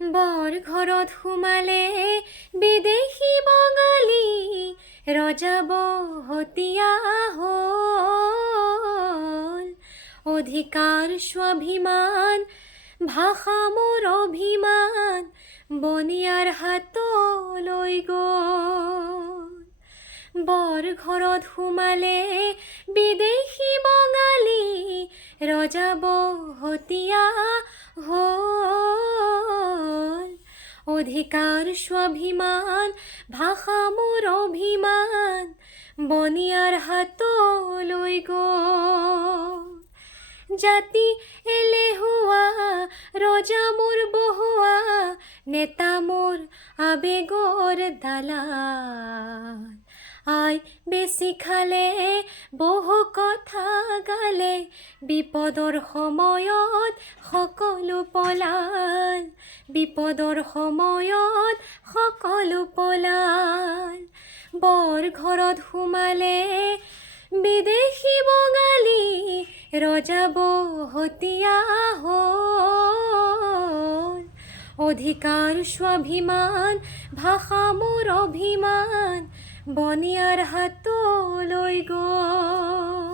বৰ ঘৰত সোমালে বিদেশী বঙালী, ৰজা বহতীয়া হ'ল। অধিকাৰ স্বাভিমান, ভাষা মোৰ অভিমান, বনিয়াৰ হাতলৈ গ'ল। বৰ ঘৰত সোমালে বিদেশী বঙালী, ৰজা বহতীয়া হ'ল। অধিকাৰ স্বাভিমান, ভাষা মোৰ অভিমান, বনিয়াৰ হাতলৈ গ'ল। জাতি এলেহুৱা, ৰজা মোৰ বহুৱা, নেতা মোৰ আবেগৰ দালাল। আই বেছি খালে, বহু কথা গালে, বিপদৰ সময়ত সকলো পলাল। বিপদৰ সময়ত সকলো পলাল। বৰ ঘৰত সোমালে বিদেশী বঙালী, ৰজা বহতীয়া হ'ল। অধিকাৰ স্বাভিমান, ভাষা মোৰ অভিমান, বনিয়াৰ হাতলৈ গ'ল।